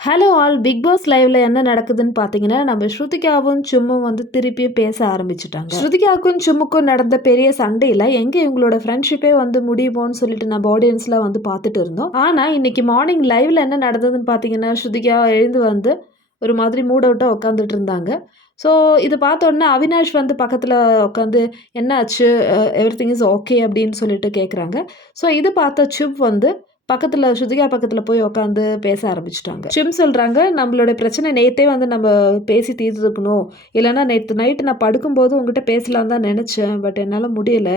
Hello all big pass லைவ்ல என்ன நடக்குதுன்னு பார்த்தீங்கன்னா, நம்ம ஸ்ருதிகாவும், சும்மும் வந்து திருப்பியும் பேச ஆரம்பிச்சுட்டாங்க. ஸ்ருதிகாவுக்கும், சும்முக்கும் நடந்த பெரிய சண்டையில எங்க இவங்களோட ஃப்ரெண்ட்ஷிப்பே வந்து முடியுமோன்னு சொல்லிட்டு நம்ம ஆடியன்ஸ்ல வந்து பார்த்துட்டு இருந்தோம். ஆனா, இன்னைக்கு மார்னிங் லைவ்ல என்ன நடந்ததுன்னு பார்த்தீங்கன்னா, ஸ்ருதிகா எழுந்து வந்து ஒரு மாதிரி மூட் அவுட்டா உட்காந்துட்டு இருந்தாங்க. ஸோ, இத பார்த்த உடனே அவினாஷ் வந்து பக்கத்துல உட்காந்து, "என்ன ஆச்சு? எவ்ரிதிங் இஸ் ஓகே" அப்படின்னு சொல்லிட்டு கேட்குறாங்க. ஸோ, இது பார்த்த சுப் வந்து பக்கத்துல ஸ்ருதிகா பக்கத்துல போய் உட்காந்து பேச ஆரம்பிச்சுட்டாங்க. சிம் சொல்றாங்க, "நம்மளோட பிரச்சனை நேத்தே வந்து நம்ம பேசி தீர்த்துருக்கணும். இல்லன்னா நேத்து நைட்டு நான் படுக்கும்போது உன்கிட்ட பேசலான்னு தான் நெனச்சேன். பட் என்னால முடியல."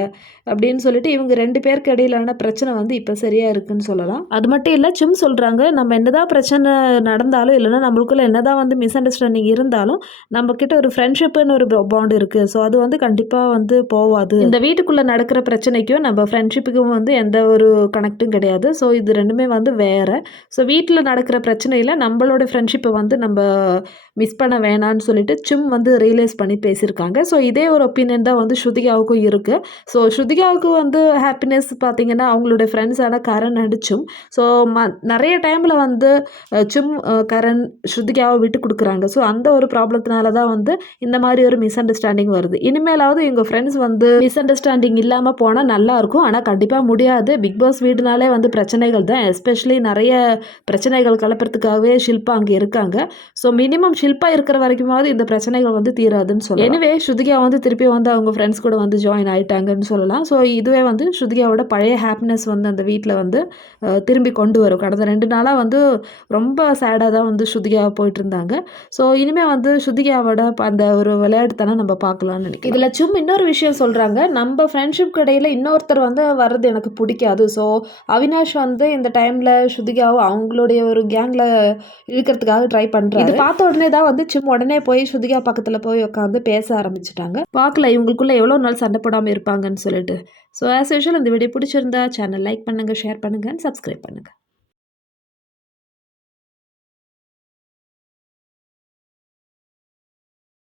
அப்படின்னு சொல்லிட்டு இவங்க 2 பேருக்கு இடையிலான பிரச்சனை வந்து இப்ப சரியா இருக்குன்னு சொல்லலாம். அது மட்டும் இல்ல, சிம் சொல்றாங்க, "நம்ம என்னதான் பிரச்சனை நடந்தாலும், இல்லன்னா நம்மளுக்குள்ள என்னதான் வந்து மிஸ் அண்டர்ஸ்டாண்டிங் இருந்தாலும், நம்ம கிட்ட ஒரு ஃப்ரெண்ட்ஷிப்ன்னு ஒரு பாண்ட் இருக்கு. ஸோ அது வந்து கண்டிப்பா வந்து போவாது. இந்த வீட்டுக்குள்ள நடக்கிற பிரச்சனைக்கும், நம்ம ஃப்ரெண்ட்ஷிப்புக்கும் வந்து எந்த ஒரு கனெக்ட்டும் கிடையாது. ஸோ இது 2மே வந்து வேற. ஸோ வீட்ல நடக்கிற பிரச்சனையில நம்மளோட ஃப்ரெண்ட்ஷிப்ப வந்து நம்ப மிஸ் பண்ண வேணான்னு சொல்லிட்டு சிம் வந்து ரியலைஸ் பண்ணி பேசியிருக்காங்க. ஸோ இதே ஒரு ஒப்பீனியன் தான் வந்து ஸ்ருதிகாவுக்கும் இருக்கு. ஸோ ஸ்ருதிகாவுக்கு வந்து ஹாப்பினஸ் பார்த்தீங்கன்னா, அவங்களுடைய ஃப்ரெண்ட்ஸான கரண் அண்ட் சும். ஸோ நெறைய டைம்ல வந்து சும், கரண், ஸ்ருதிகாவ விட்டு குடுக்குறாங்க. ஸோ அந்த ஒரு ப்ராப்ளத்தினால தான் வந்து இந்த மாரி ஒரு மிஸ் அண்டர்ஸ்டாண்டிங் வருது. இனிமேலாவது இவங்க ஃப்ரெண்ட்ஸ் வந்து மிஸ் அண்டர்ஸ்டாண்டிங் இல்லாம போனா நல்லாருக்கும். ஆனா கண்டிப்பா முடியாது. பிக் பாஸ் வீடுனாலே வந்து பிரச்சனைகள் தான். எஸ்பெஷலி நெறைய பிரச்சனைகள் கலப்புறதுக்காகவே ஷில்பா அங்க இருக்காங்க. ஸோ மினிமம் ஷில்பா இருக்கிற வரைக்குமாவது இந்த பிரச்சனைகள் வந்து தீராதுன்னு சொல்லலாம். எனிவே ஸ்ருதிகா வந்து திருப்பி வந்து அவங்க ஃப்ரெண்ட்ஸ் கூட வந்து ஜாயின் ஆயிட்டாங்கன்னு சொல்லலாம். ஸோ இதுவே வந்து ஸ்ருதிகாவோட பழைய ஹாப்பினஸ் வந்து அந்த வீட்ல வந்து திரும்பி கொண்டு வரும். கடந்த 2 நாளா வந்து ரொம்ப சேடா தான் வந்து ஸ்ருதிகா போயிட்டுருந்தாங்க. ஸோ இனிமே வந்து ஸ்ருதிகாவோட அந்த ஒரு விளையாட்டுத்தனம் நம்ம பார்க்கலாம்னு நினைக்கிறேன். இதுல சும் இன்னொரு விஷயம் சொல்றாங்க, "நம்ப ஃப்ரெண்ட்ஷிப்க்கு இடையில இன்னொருத்தர் வந்து வர்றது எனக்கு புடிக்காது. ஸோ அவினாஷ் வந்து இந்த டைம்ல ஸ்ருதிகாவ அவங்களுடைய ஒரு கேங்ல இழுக்கிறதுக்காக ட்ரை பண்றாரு." இது பார்த்த உடனே தான் வந்து சிம் உடனே போய் ஸ்ருதிகா பக்கத்துல போய் உட்காந்து பேச ஆரம்பிச்சுட்டாங்க. பார்க்கலாம் இவங்களுக்குள்ள எவ்வளோ நாள் சண்டை போடாம இருப்பாங்கன்னு சொல்லிட்டு. ஸோ ஆஸ் யூசுவல் இந்த வீடியோ பிடிச்சிருந்தா சேனல் லைக் பண்ணுங்க, ஷேர் பண்ணுங்க, அண்ட் சப்ஸ்கிரைப் பண்ணுங்க.